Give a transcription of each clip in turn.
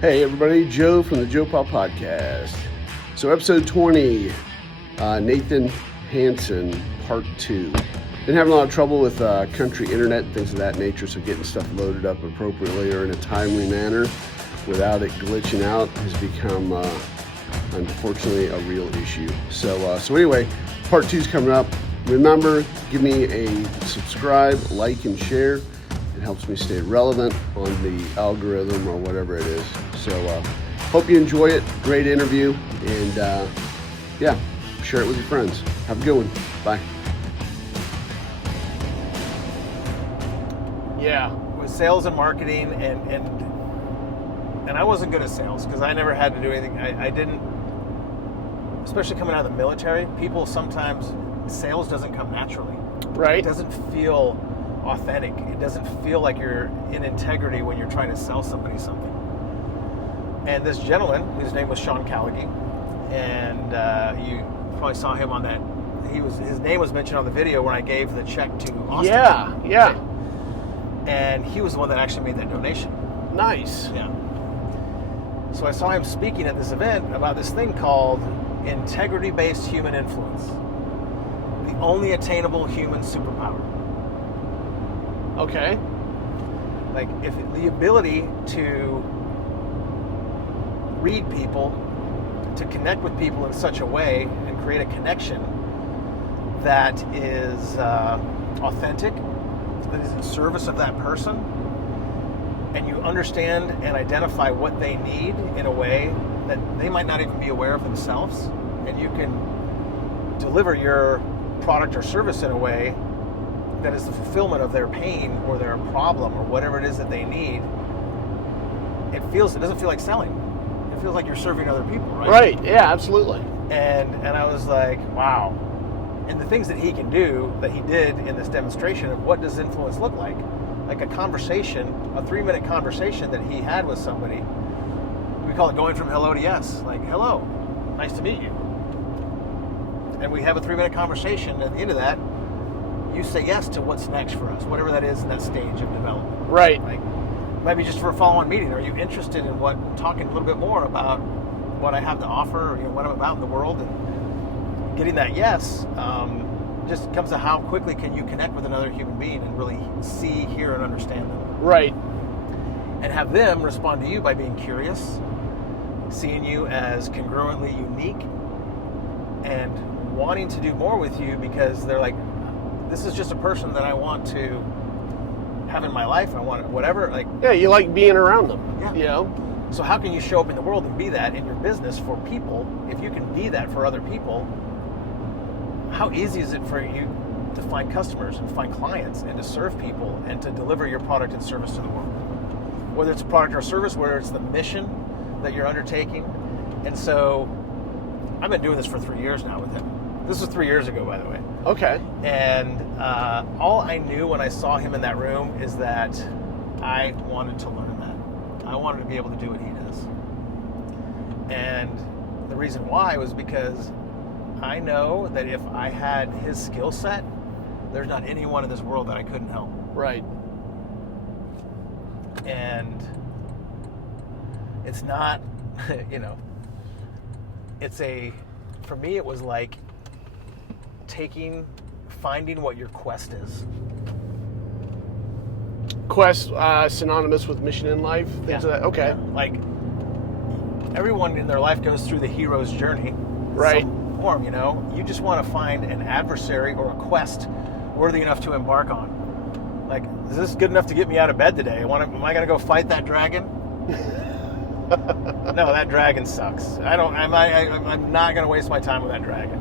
Hey everybody, Joe from the Joe Paul Podcast. So episode 20, Nathan Hansen, part 2. Been having a lot of trouble with country internet and things of that nature, so getting stuff loaded up appropriately or in a timely manner without it glitching out has become, unfortunately, a real issue. So anyway, part 2 is coming up. Remember, give me a subscribe, like, and share. It helps me stay relevant on the algorithm or whatever it is. So hope you enjoy it. Great interview. And share it with your friends. Have a good one. Bye. Yeah, with sales and marketing, and I wasn't good at sales because I never had to do anything. I didn't, especially coming out of the military, people sometimes, sales doesn't come naturally. Right. It doesn't feel authentic. It doesn't feel like you're in integrity when you're trying to sell somebody something. And this gentleman, whose name was Sean Callaghy, and you probably saw him on that. His name was mentioned on the video when I gave the check to Austin. Yeah. And he was the one that actually made that donation. Nice. Yeah. So I saw him speaking at this event about this thing called integrity-based human influence, the only attainable human superpower. Okay. Like, if the ability to read people, to connect with people in such a way and create a connection that is authentic, that is in service of that person, and you understand and identify what they need in a way that they might not even be aware of themselves, and you can deliver your product or service in a way that is the fulfillment of their pain or their problem or whatever it is that they need, it doesn't feel like selling. It feels like you're serving other people, right? Right, yeah, absolutely. And I was like, wow. And the things that he can do, that he did in this demonstration of what does influence look like a conversation, a 3-minute conversation that he had with somebody. We call it going from hello to yes. Like, hello, nice to meet you. And we have a 3-minute conversation. At the end of that, you say yes to what's next for us, whatever that is in that stage of development. Right. Like, maybe just for a follow-on meeting. Are you interested in talking a little bit more about what I have to offer, or what I'm about in the world? And getting that yes just comes to how quickly can you connect with another human being and really see, hear, and understand them. Right. And have them respond to you by being curious, seeing you as congruently unique, and wanting to do more with you because they're like, this is just a person that I want to have in my life. I want whatever. Like, yeah, you like being around them. Yeah. You know? So how can you show up in the world and be that in your business for people? If you can be that for other people, how easy is it for you to find customers and find clients and to serve people and to deliver your product and service to the world? Whether it's a product or service, whether it's the mission that you're undertaking. And so I've been doing this for 3 years now with him. This was 3 years ago, by the way. Okay. And all I knew when I saw him in that room is that I wanted to learn that. I wanted to be able to do what he does. And the reason why was because I know that if I had his skill set, there's not anyone in this world that I couldn't help. Right. And it's not, for me it was like finding what your quest is. Quest, synonymous with mission in life, things of that. Okay. Yeah. Like, everyone in their life goes through the hero's journey. Right. Some form, you just want to find an adversary or a quest worthy enough to embark on. Like, is this good enough to get me out of bed today? Am I going to go fight that dragon? No, that dragon sucks. I'm not going to waste my time with that dragon.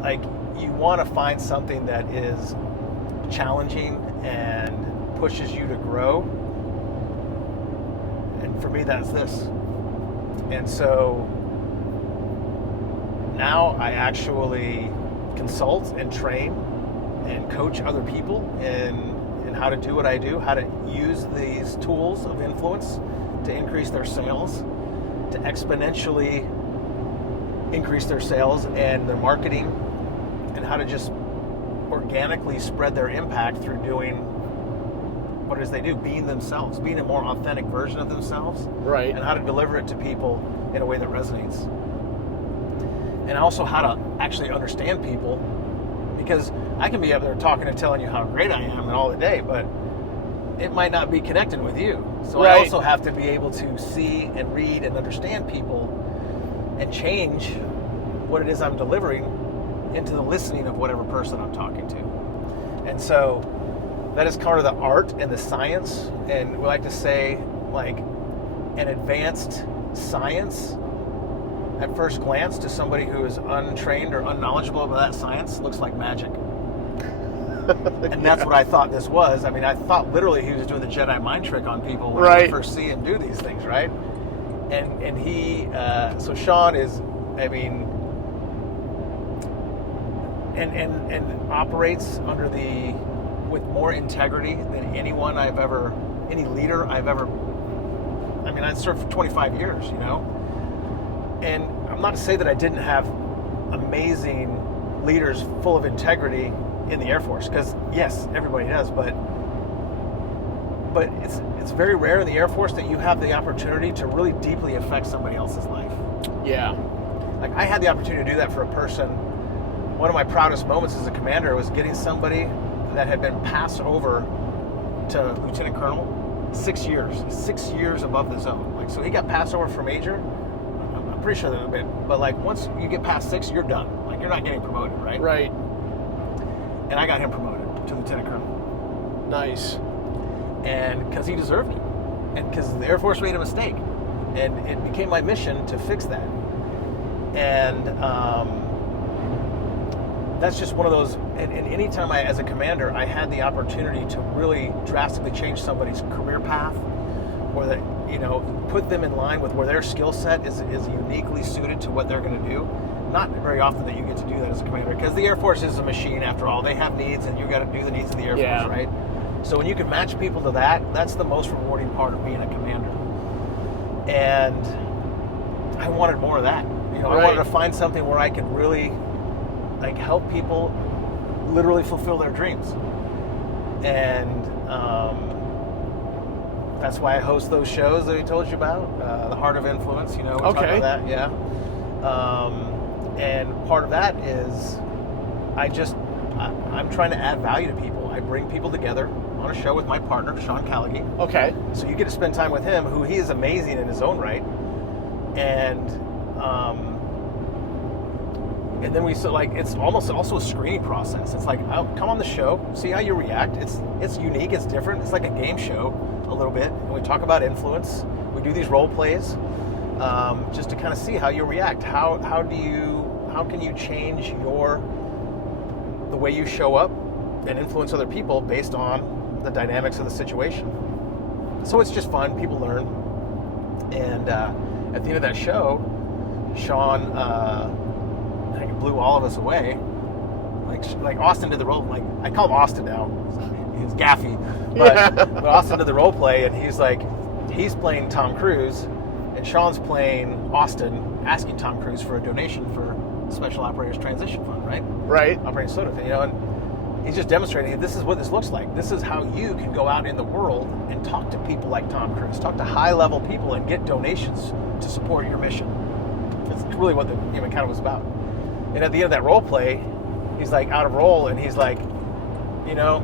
Like, you want to find something that is challenging and pushes you to grow. And for me, that's this. And so now I actually consult and train and coach other people in how to do what I do, how to use these tools of influence to increase their sales, to exponentially increase their sales and their marketing, and how to just organically spread their impact through doing what it is they do, being themselves, being a more authentic version of themselves, Right. and how to deliver it to people in a way that resonates. And also how to actually understand people, because I can be up there talking and telling you how great I am and all the day, but it might not be connecting with you. So I also have to be able to see and read and understand people and change what it is I'm delivering into the listening of whatever person I'm talking to. And so that is part of the art and the science, and we like to say, like, an advanced science at first glance to somebody who is untrained or unknowledgeable about that science looks like magic. And that's what I thought this was. I mean, I thought literally he was doing the Jedi mind trick on people when I first see him do these things, right? And he, so Sean is, I mean, and operates with more integrity than anyone any leader I've ever, I mean, I served for 25 years, you know? And I'm not to say that I didn't have amazing leaders full of integrity in the Air Force, because yes, everybody does, but it's very rare in the Air Force that you have the opportunity to really deeply affect somebody else's life. Yeah. Like, I had the opportunity to do that for a person. One of my proudest moments as a commander was getting somebody that had been passed over to Lieutenant Colonel 6 years above the zone. Like, so he got passed over for Major. I'm pretty sure that a bit, but like, once you get past 6, you're done. Like, you're not getting promoted, right? Right. And I got him promoted to Lieutenant Colonel. Nice. And because he deserved it. And because the Air Force made a mistake. And it became my mission to fix that. And that's just one of those, and any time as a commander, I had the opportunity to really drastically change somebody's career path, or that, you know, put them in line with where their skill set is uniquely suited to what they're going to do. Not very often that you get to do that as a commander, because the Air Force is a machine after all. They have needs, and you got to do the needs of the Air Force, right? So when you can match people to that, that's the most rewarding part of being a commander. And I wanted more of that. You know, I wanted to find something where I could really, like, help people literally fulfill their dreams. And that's why I host those shows that we told you about, The Heart of Influence. You know, we talk about that, yeah. And part of that is I'm trying to add value to people. I bring people together on a show with my partner, Sean Callaghy. Okay. So you get to spend time with him, who he is amazing in his own right. And then it's almost also a screening process. It's like, I'll come on the show, see how you react. It's unique, it's different. It's like a game show a little bit. And we talk about influence. We do these role plays just to kind of see how you react. How can you change the way you show up and influence other people based on the dynamics of the situation. So it's just fun. People learn. And at the end of that show, Sean blew all of us away. Like Austin did the role. Like, I call him Austin now. He's gaffy, but Austin did the role play, and he's playing Tom Cruise, and Sean's playing Austin, asking Tom Cruise for a donation for Special Operators Transition Fund, right? Right. Operating Soda, you know, and he's just demonstrating, this is what this looks like. This is how you can go out in the world and talk to people like Tom Cruise, talk to high-level people and get donations to support your mission. That's really what the kind of was about. And at the end of that role play, he's like out of role, and he's like, you know,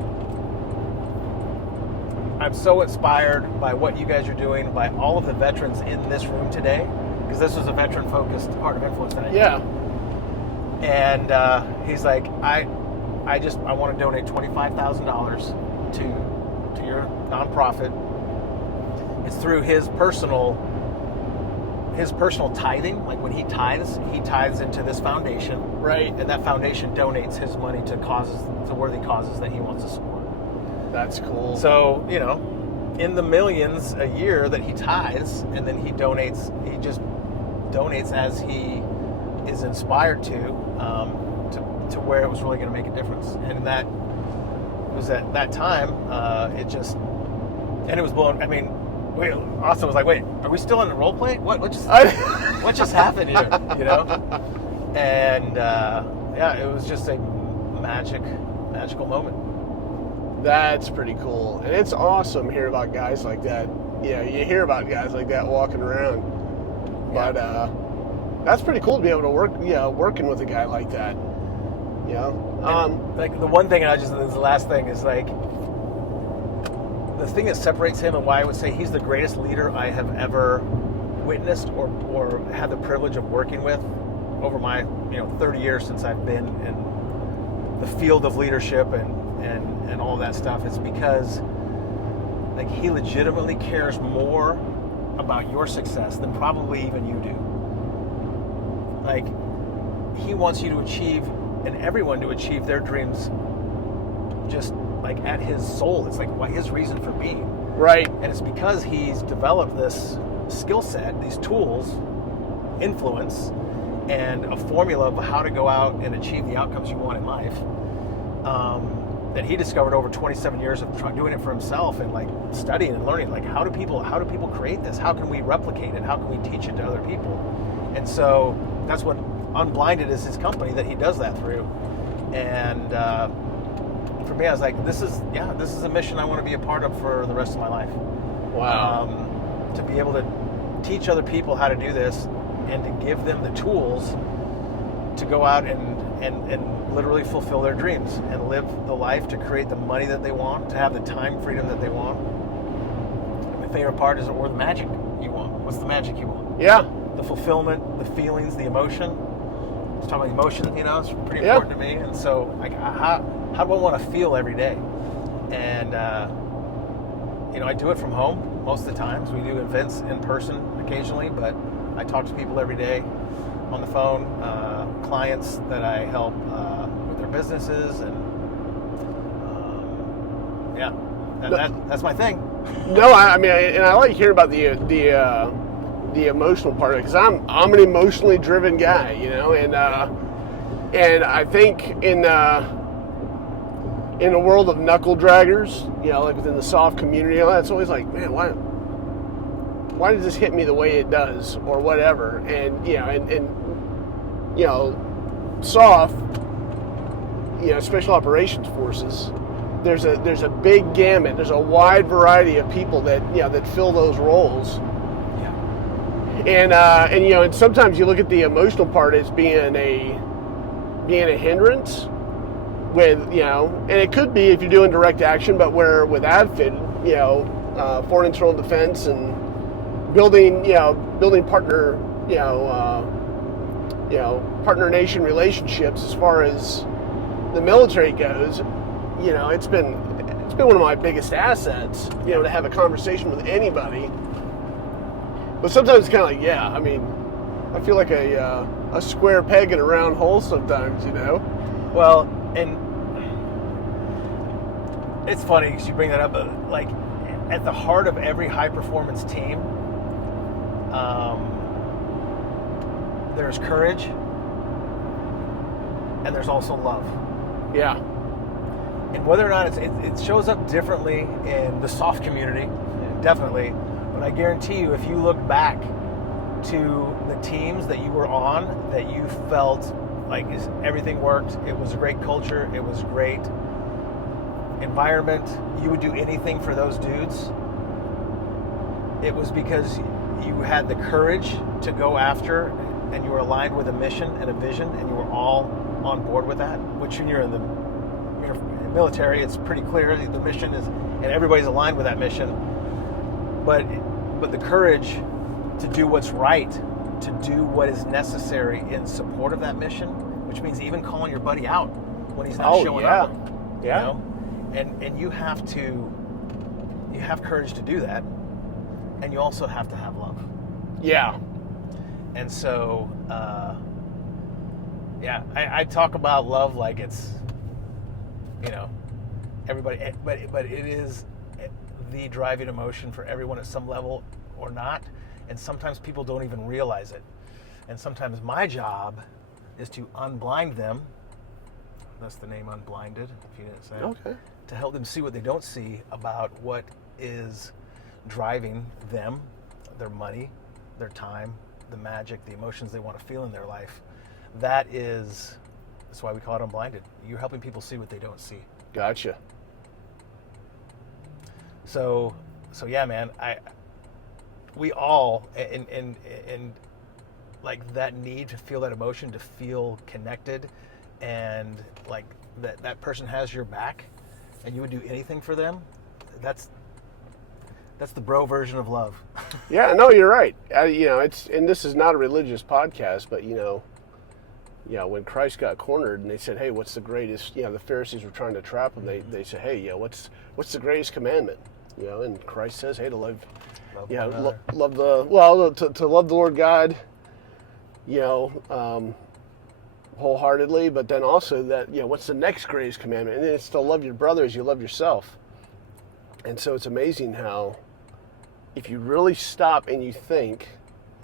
I'm so inspired by what you guys are doing, by all of the veterans in this room today, because this was a veteran-focused Heart of Influence that I did. Yeah. And he's like, I want to donate $25,000 to your nonprofit. It's through his personal tithing. Like, when he tithes into this foundation. Right. And that foundation donates his money to worthy causes that he wants to support. That's cool. So, you know, in the millions a year that he tithes, and then he just donates as he is inspired to where it was really going to make a difference. And that was at that time, it was blowing. I mean, Austin was like, wait, are we still in the role play? What just happened here? You know? And it was just a magical moment. That's pretty cool. And it's awesome hearing about guys like that. You hear about guys like that walking around. But that's pretty cool to be able to work, working with a guy like that. Like the one thing, this is the last thing, is like the thing that separates him and why I would say he's the greatest leader I have ever witnessed or had the privilege of working with over my 30 years since I've been in the field of leadership and all that stuff, is because like he legitimately cares more about your success than probably even you do. Like he wants you to achieve, and everyone to achieve their dreams, just like at his soul. It's like his reason for being. Right. And it's because he's developed this skill set, these tools, influence, and a formula of how to go out and achieve the outcomes you want in life, that he discovered over 27 years of doing it for himself and like studying and learning. Like how do people create this? How can we replicate it? How can we teach it to other people? And so that's what Unblinded is, his company that he does that through. And for me, I was like, this is a mission I want to be a part of for the rest of my life. Wow. To be able to teach other people how to do this and to give them the tools to go out and literally fulfill their dreams and live the life, to create the money that they want, to have the time freedom that they want. My favorite part is, or the magic you want. What's the magic you want? Yeah. The fulfillment, the feelings, the emotion. Let's talk about emotion, it's pretty important to me. And so, like, how do I want to feel every day? And, I do it from home most of the times. We do events in person occasionally, but I talk to people every day on the phone, clients that I help with their businesses, and that's my thing. No, I mean, and I like hearing about the emotional part of it, because I'm an emotionally driven guy, and I think in the world of knuckle draggers, like within the soft community, it's always like, man, why does this hit me the way it does, or whatever? And soft, special operations forces, there's a big gamut, there's a wide variety of people that fill those roles. And sometimes you look at the emotional part as being a hindrance with, and it could be if you're doing direct action, but where with AdFit, foreign internal defense and building partner, partner nation relationships as far as the military goes, it's been one of my biggest assets, to have a conversation with anybody. But sometimes it's kind of like, I feel like a square peg in a round hole sometimes, Well, and it's funny because you bring that up, but like at the heart of every high performance team, there's courage and there's also love. Yeah. And whether or not it shows up differently in the soft community, definitely. But I guarantee you, if you look back to the teams that you were on, that you felt like everything worked, it was a great culture, it was great environment, you would do anything for those dudes, it was because you had the courage to go after, and you were aligned with a mission and a vision, and you were all on board with that. Which when you're in the military, it's pretty clear the mission is, and everybody's aligned with that mission. But the courage to do what's right, to do what is necessary in support of that mission, which means even calling your buddy out when he's not showing up. Yeah. And you have courage to do that, and you also have to have love. Yeah. And so, I talk about love like it's, everybody, but it is the driving emotion for everyone at some level or not. And sometimes people don't even realize it. And sometimes my job is to unblind them. That's the name, Unblinded, if you didn't say it. Okay. To help them see what they don't see about what is driving them, their money, their time, the magic, the emotions they want to feel in their life. That's why we call it Unblinded. You're helping people see what they don't see. Gotcha. So yeah, man. We all in like that need to feel that emotion, to feel connected, and like that person has your back, and you would do anything for them. That's the bro version of love. Yeah, no, you're right. And this is not a religious podcast, but when Christ got cornered and they said, "Hey, what's the greatest?" The Pharisees were trying to trap him. They said, "Hey, what's the greatest commandment?" And Christ says, "Hey, to love love to love the Lord God, wholeheartedly, but then also that, what's the next greatest commandment? And then it's to love your brother as you love yourself." And so it's amazing how, if you really stop and you think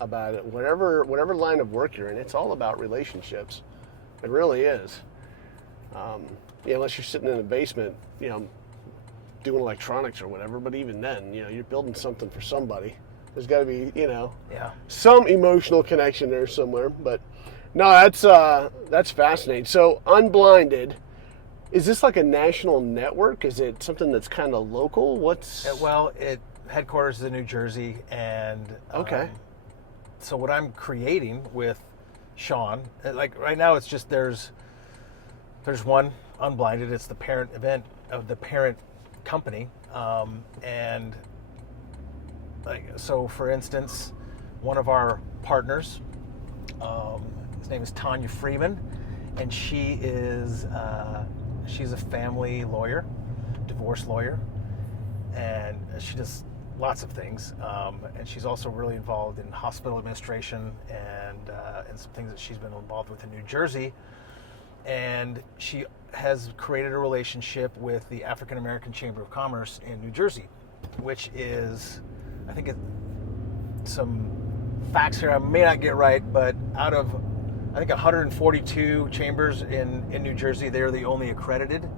about it, whatever line of work you're in, it's all about relationships. It really is. Unless you're sitting in a basement, doing electronics or whatever, but even then, you're building something for somebody. There's got to be, some emotional connection there somewhere. But no, that's fascinating. So Unblinded, is this like a national network? Is it something that's kind of local? Headquarters is in New Jersey, and okay. So what I'm creating with Sean, like right now, it's just there's one Unblinded. It's the parent event of the parent company, and like so. For instance, one of our partners, his name is Tanya Freeman, and she's a family lawyer, divorce lawyer, and she does lots of things, and she's also really involved in hospital administration and some things that she's been involved with in New Jersey. And she has created a relationship with the African American Chamber of Commerce in New Jersey, which is, I think, some facts here I may not get right, but out of, I think, 142 chambers in New Jersey, they're the only accredited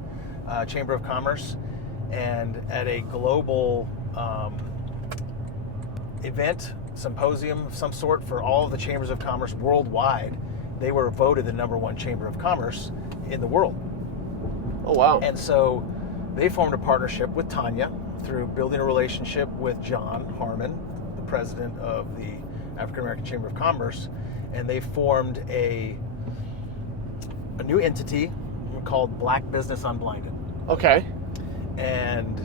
Chamber of Commerce. And at a global event, symposium of some sort for all of the chambers of commerce worldwide, they were voted the #1 chamber of commerce in the world. Oh, wow. And so they formed a partnership with Tanya through building a relationship with John Harmon, the president of the African American Chamber of Commerce, and they formed a new entity called Black Business Unblinded. Okay. And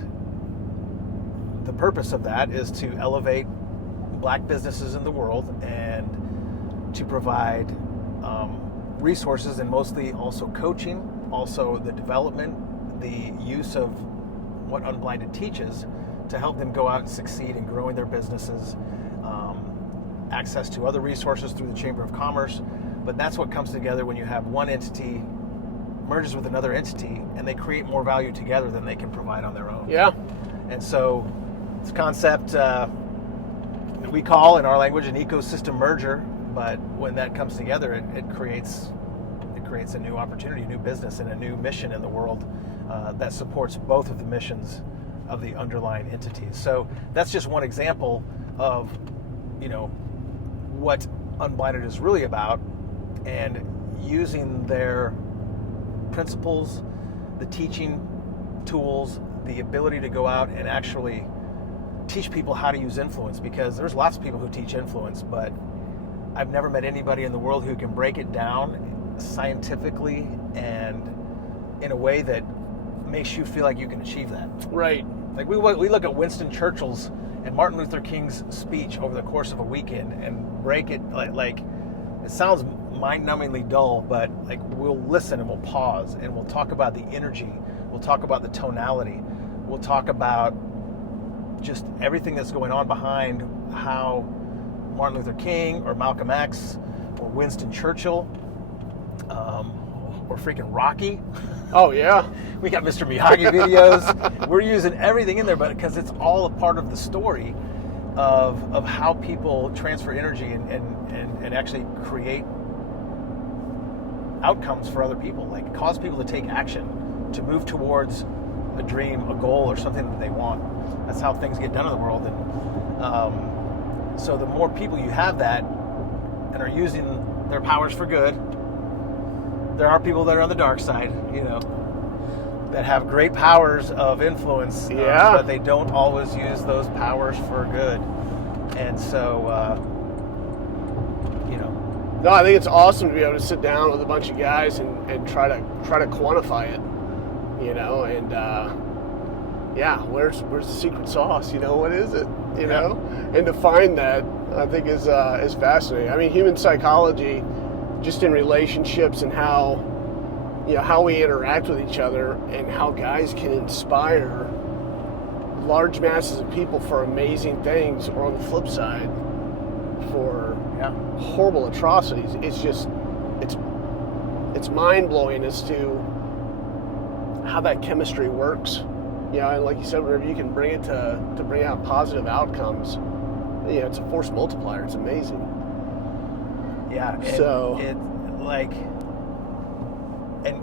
the purpose of that is to elevate black businesses in the world and to provide resources, and mostly also coaching, also the development, the use of what Unblinded teaches to help them go out and succeed in growing their businesses, access to other resources through the Chamber of Commerce. But that's what comes together when you have one entity merges with another entity, and they create more value together than they can provide on their own. Yeah. And so it's a concept we call in our language an ecosystem merger, but when that comes together, it creates a new opportunity, a new business, and a new mission in the world that supports both of the missions of the underlying entities. So that's just one example of what Unblinded is really about, and using their principles, the teaching tools, the ability to go out and actually teach people how to use influence, because there's lots of people who teach influence, but I've never met anybody in the world who can break it down scientifically and in a way that makes you feel like you can achieve that. Right. Like we look at Winston Churchill's and Martin Luther King's speech over the course of a weekend and break it like it sounds mind-numbingly dull, but like we'll listen and we'll pause and we'll talk about the energy, we'll talk about the tonality, we'll talk about just everything that's going on behind how Martin Luther King or Malcolm X or Winston Churchill or freaking Rocky. Oh yeah. We got Mr. Miyagi videos. We're using everything in there, but because it's all a part of the story of how people transfer energy and actually create outcomes for other people, like cause people to take action, to move towards a dream, a goal, or something that they want. That's how things get done in the world. And so the more people you have that and are using their powers for good, there are people that are on the dark side, that have great powers of influence, but they don't always use those powers for good. And so, No, I think it's awesome to be able to sit down with a bunch of guys and try to quantify it, and where's the secret sauce? What is it? And to find that, I think is fascinating. I mean, human psychology, just in relationships and how we interact with each other, and how guys can inspire large masses of people for amazing things, or on the flip side, for horrible atrocities. It's mind-blowing as to how that chemistry works. And like you said, whenever you can bring it to bring out positive outcomes, it's a force multiplier. It's amazing. Yeah. And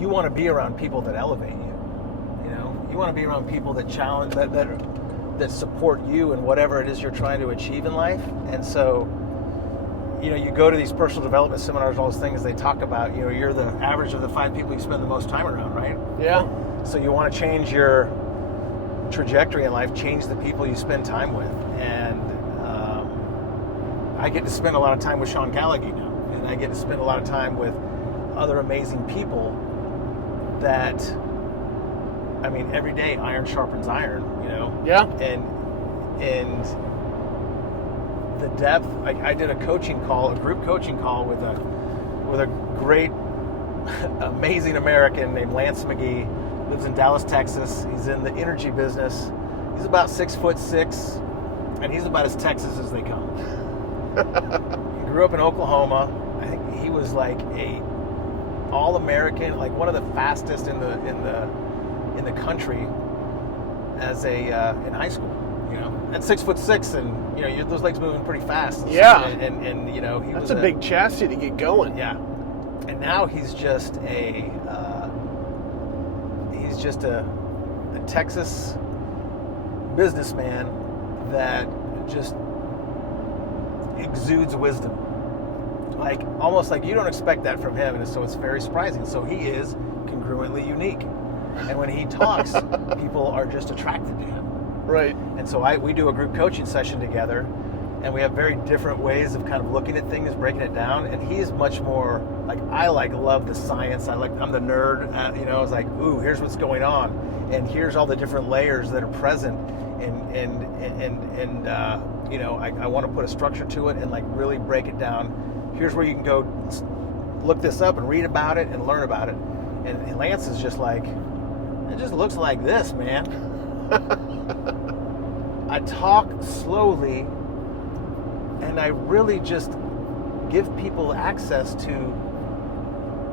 you want to be around people that elevate you. You want to be around people that challenge, that support you in whatever it is you're trying to achieve in life. And so, you go to these personal development seminars and all those things, they talk about, you're the average of the 5 people you spend the most time around, right? Yeah. So you want to change your trajectory in life, change the people you spend time with. And I get to spend a lot of time with Sean Gallagher now, and I get to spend a lot of time with other amazing people that, every day iron sharpens iron, Yeah. And the depth. I did a coaching call, a group coaching call with a great, amazing American named Lance McGee. Lives in Dallas, Texas. He's in the energy business. He's about 6'6", and he's about as Texas as they come. He grew up in Oklahoma. I think he was like a all-American, like one of the fastest in the country as in high school. At 6'6", and those legs moving pretty fast. Yeah. And he that's was a big chassis to get going. Yeah. And now he's just a Texas businessman that just exudes wisdom. Like, almost like you don't expect that from him, and so it's very surprising. So he is congruently unique. And when he talks, people are just attracted to him. Right. And so we do a group coaching session together, and we have very different ways of kind of looking at things, breaking it down. And he is much more like, I love the science. I'm the nerd. It's like, ooh, here's what's going on, and here's all the different layers that are present, and I want to put a structure to it and like really break it down. Here's where you can go look this up and read about it and learn about it. And Lance is just like, it just looks like this, man. I talk slowly, and I really just give people access to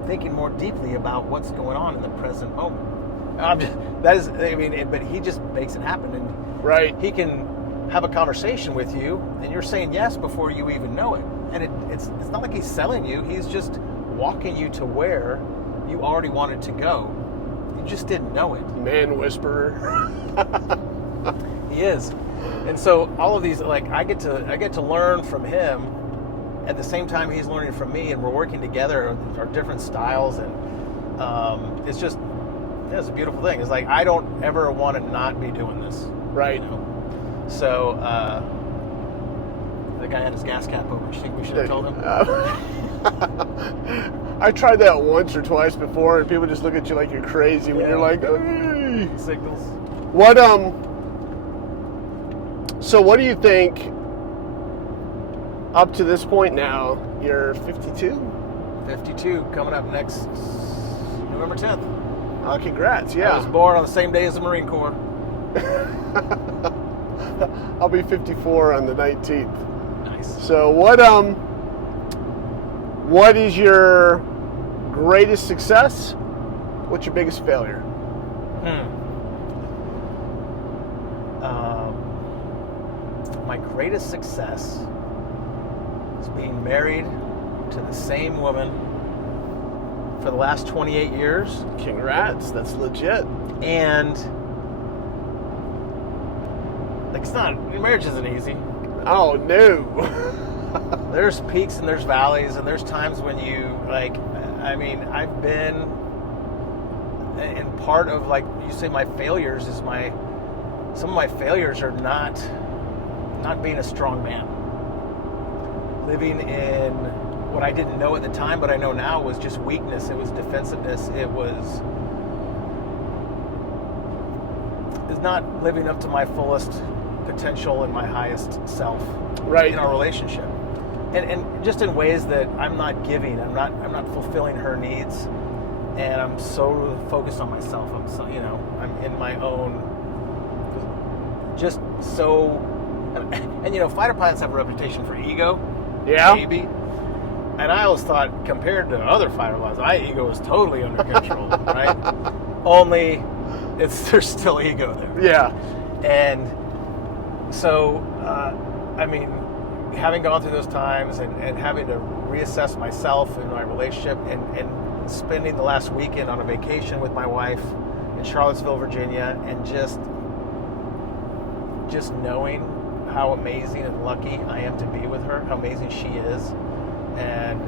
thinking more deeply about what's going on in the present moment. But he just makes it happen, and right. He can have a conversation with you, and you're saying yes before you even know it. And it's not like he's selling you; he's just walking you to where you already wanted to go. You just didn't know it. Man whisperer. He is. And so all of these, like, I get to learn from him at the same time he's learning from me, and we're working together our different styles, and it's just, it's a beautiful thing. It's like, I don't ever want to not be doing this. Right. So the guy had his gas cap open. You think we should have told him? I tried that once or twice before, and people just look at you like you're crazy when you're like, hey. Signals. So what do you think up to this point now? You're 52? 52, coming up next November 10th. Congrats, yeah. I was born on the same day as the Marine Corps. I'll be 54 on the 19th. Nice. So what is your greatest success? What's your biggest failure? My greatest success is being married to the same woman for the last 28 years. Congrats, that's legit. And like, it's not, marriage isn't easy. Oh no. There's peaks and there's valleys, and there's times when you, like, I mean, I've been and part of, like you say, my failures is some of my failures are not being a strong man. Living in what I didn't know at the time, but I know now, was just weakness. It was defensiveness. It was not living up to my fullest potential and my highest self in our relationship. And just in ways that I'm not giving. I'm not fulfilling her needs, and I'm so focused on myself. I'm in my own, just so. And fighter pilots have a reputation for ego. Yeah. Maybe. And I always thought, compared to other fighter pilots, my ego is totally under control, right? Only there's still ego there. Yeah. And so, having gone through those times and having to reassess myself and my relationship, and spending the last weekend on a vacation with my wife in Charlottesville, Virginia, and just knowing how amazing and lucky I am to be with her, how amazing she is, and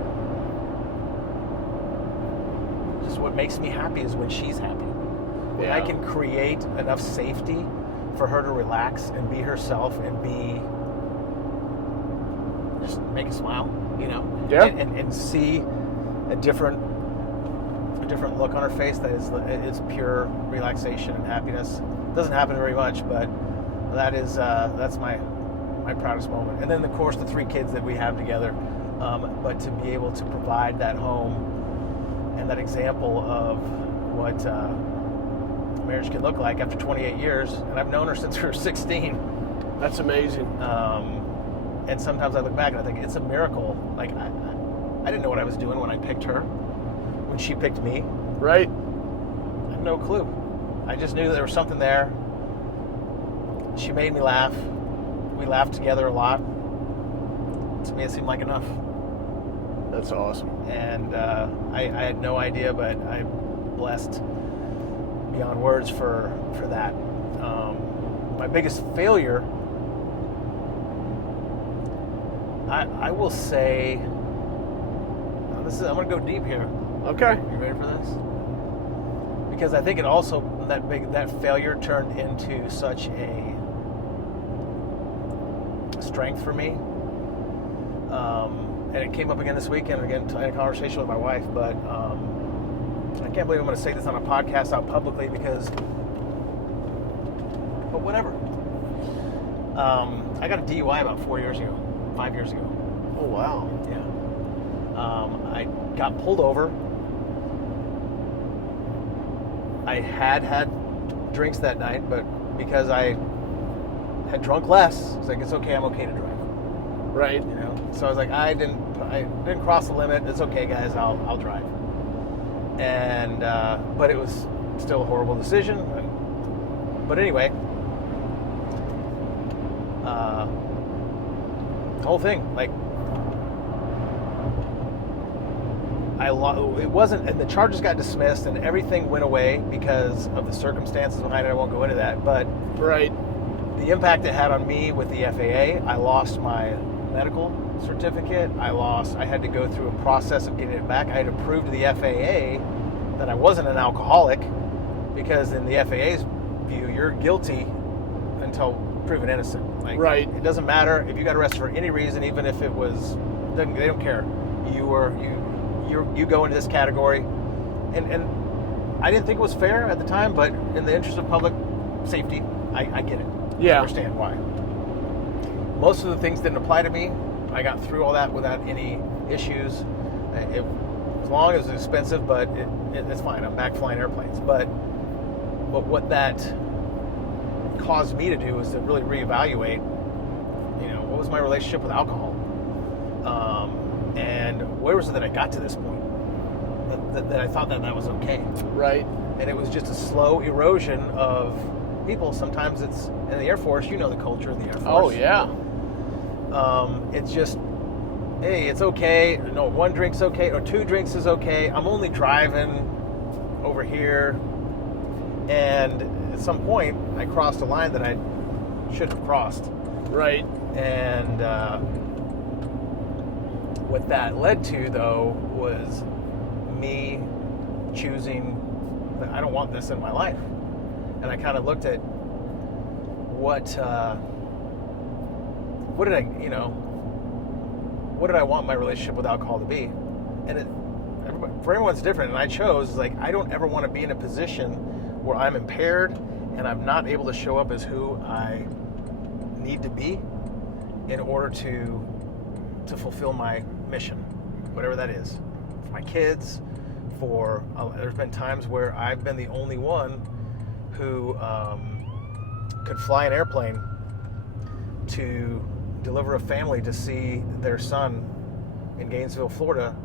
just what makes me happy is when she's happy. When I can create enough safety for her to relax and be herself and just make a smile, Yeah. and see a different look on her face that is pure relaxation and happiness. It doesn't happen very much, but that's my proudest moment. And then, of course, the 3 kids that we have together. But to be able to provide that home and that example of what marriage can look like after 28 years, and I've known her since we were 16. That's amazing. And sometimes I look back and I think it's a miracle. Like, I didn't know what I was doing when I picked her, when she picked me. Right. I had no clue. I just knew that there was something there. She made me laugh. We laughed together a lot. To me, it seemed like enough. That's awesome. And I had no idea, but I'm blessed beyond words for that. My biggest failure, I will say, I'm going to go deep here. Okay. You ready for this? Because I think it also, that failure turned into such a strength for me. And it came up again this weekend, again, in a conversation with my wife, but I can't believe I'm going to say this on a podcast out publicly but whatever. I got a DUI about 5 years ago. Oh, wow. Yeah. I got pulled over. I had drinks that night, but because I had drunk less, it's like, it's okay, I'm okay to drive. Right. So I was like, I didn't cross the limit. It's okay, guys. I'll drive. And but it was still a horrible decision. But anyway, the whole thing, like, it wasn't, and the charges got dismissed, and everything went away because of the circumstances behind it. I won't go into that, but right. The impact it had on me with the FAA, I lost my medical certificate. I had to go through a process of getting it back. I had to prove to the FAA that I wasn't an alcoholic, because in the FAA's view, you're guilty until proven innocent. Like, right. It doesn't matter if you got arrested for any reason, even if it was, they don't care. You go into this category, and I didn't think it was fair at the time, but in the interest of public safety, I get it. Yeah. I understand why. Most of the things didn't apply to me. I got through all that without any issues. As long as it's expensive, but it's fine. I'm back flying airplanes. But what that caused me to do was to really reevaluate, what was my relationship with alcohol? And where was it that I got to this point? That I thought that was okay. Right. And it was just a slow erosion of people. Sometimes it's in the Air Force, the culture of the Air Force. Oh, yeah. It's just, hey, it's okay. No, 1 drink's okay, or 2 drinks is okay. I'm only driving over here. And at some point, I crossed a line that I shouldn't have crossed. Right. And what that led to, though, was me choosing I don't want this in my life. And I kind of looked at what did I want my relationship with alcohol to be? And for everyone's different. And I chose, like, I don't ever want to be in a position where I'm impaired and I'm not able to show up as who I need to be in order to fulfill my mission, whatever that is. For my kids, there's been times where I've been the only one who could fly an airplane to deliver a family to see their son in Gainesville, Florida,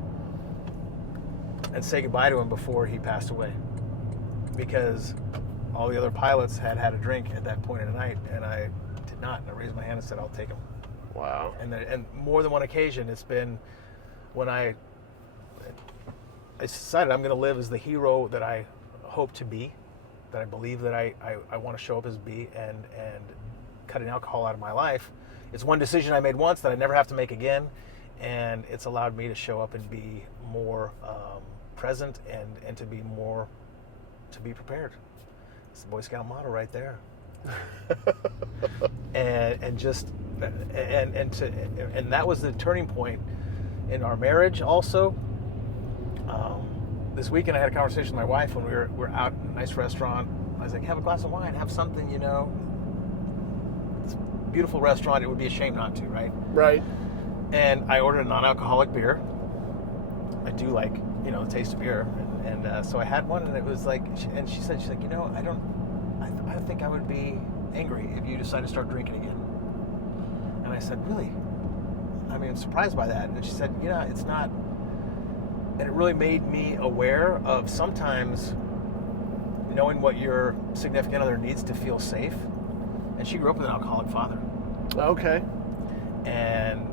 and say goodbye to him before he passed away, because all the other pilots had a drink at that point in the night, and I did not. And I raised my hand and said, I'll take him. Wow. And more than one occasion, it's been when I decided I'm going to live as the hero that I hope to be, that I believe that I want to show up as be, and cutting alcohol out of my life. It's one decision I made once that I never have to make again, and it's allowed me to show up and be more present and to be prepared. It's the Boy Scout motto right there. and that was the turning point in our marriage also. This weekend I had a conversation with my wife when we were out in a nice restaurant. I was like, have a glass of wine, have something, It's a beautiful restaurant, it would be a shame not to, right? Right. And I ordered a non-alcoholic beer. I do like, the taste of beer. And so I had one, and it was like, and she's like, I think I would be angry if you decide to start drinking again. And I said, really? I'm surprised by that. And she said, it's not. And it really made me aware of sometimes knowing what your significant other needs to feel safe. And she grew up with an alcoholic father. Okay. And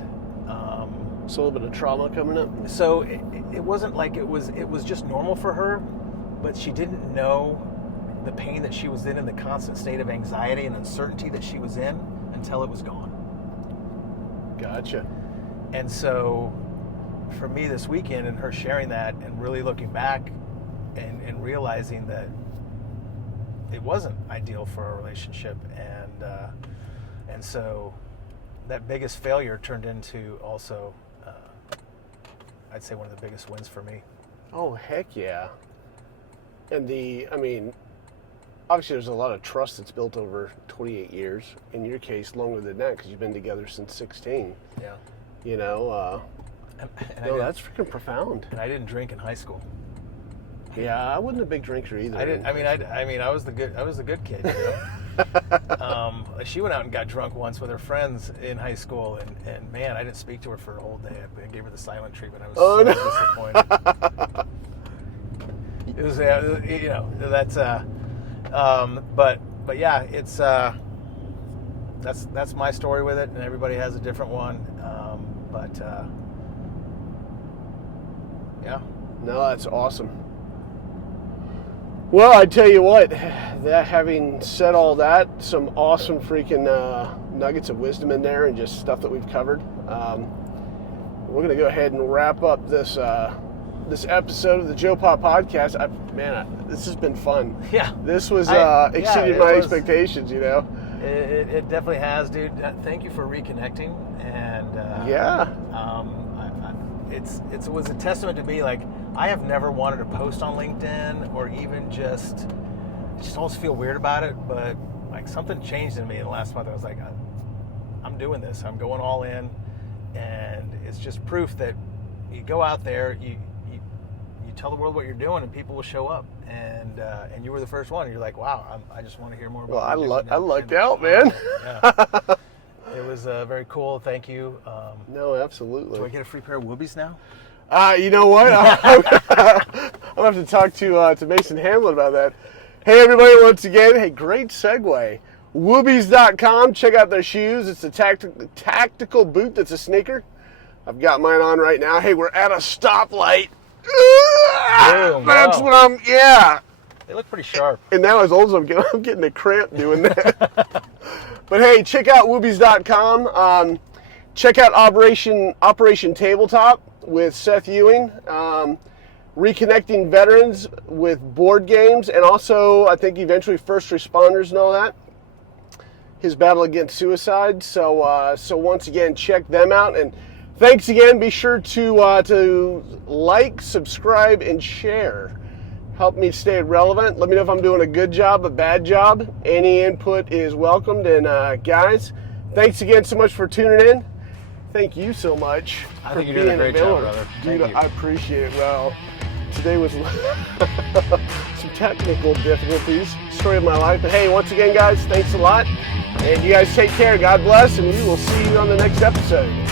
so a little bit of trauma coming up. So it wasn't like it was just normal for her, but she didn't know the pain that she was in and the constant state of anxiety and uncertainty that she was in until it was gone. Gotcha. And so for me this weekend and her sharing that and really looking back and realizing that it wasn't ideal for our relationship, and so that biggest failure turned into also I'd say one of the biggest wins for me. Oh, heck yeah. And obviously there's a lot of trust that's built over 28 years. In your case, longer than that, because you've been together since 16. Yeah. That's freaking profound. And I didn't drink in high school. Yeah, I wasn't a big drinker either. I was the good kid. She went out and got drunk once with her friends in high school, and man, I didn't speak to her for a whole day. I gave her the silent treatment. I was disappointed. It was, that's, but yeah, it's that's my story with it, and everybody has a different one. Yeah. No, that's awesome. Well, I tell you what, that having said all that, some awesome freaking nuggets of wisdom in there and just stuff that we've covered. We're going to go ahead and wrap up this episode of the Joe Pop Podcast. This has been fun. Yeah. This was exceeded my expectations, It definitely has, dude. Thank you for reconnecting. And it was a testament to me. Like, I have never wanted to post on LinkedIn or even just always feel weird about it. But like something changed in me in the last month. I was like, I'm doing this. I'm going all in, and it's just proof that you go out there, you tell the world what you're doing, and people will show up. And you were the first one. And you're like, wow, I just want to hear more about. Well, I lucked out, man. Yeah. It was very cool. Thank you. No, absolutely. Do I get a free pair of Whoobies now? You know what? I'm going to have to talk to Mason Hamlin about that. Hey, everybody, once again, great segue. Whoobies.com. Check out their shoes. It's a tactical boot that's a sneaker. I've got mine on right now. Hey, we're at a stoplight. That's what They look pretty sharp. And now as old as I'm getting a cramp doing that. But hey, check out Whoobies.com. Check out Operation Tabletop with Seth Ewing. reconnecting veterans with board games, and also I think eventually first responders and all that. His battle against suicide. So once again, check them out. And thanks again. Be sure to like, subscribe, and share. Help me stay relevant. Let me know if I'm doing a good job, a bad job. Any input is welcomed. And guys, thanks again so much for tuning in. Thank you so much. I for think you're doing a great job, brother. Dude, Thank you. I appreciate it. Well, today was some technical difficulties. Story of my life. But hey, once again, guys, thanks a lot. And you guys take care. God bless. And we will see you on the next episode.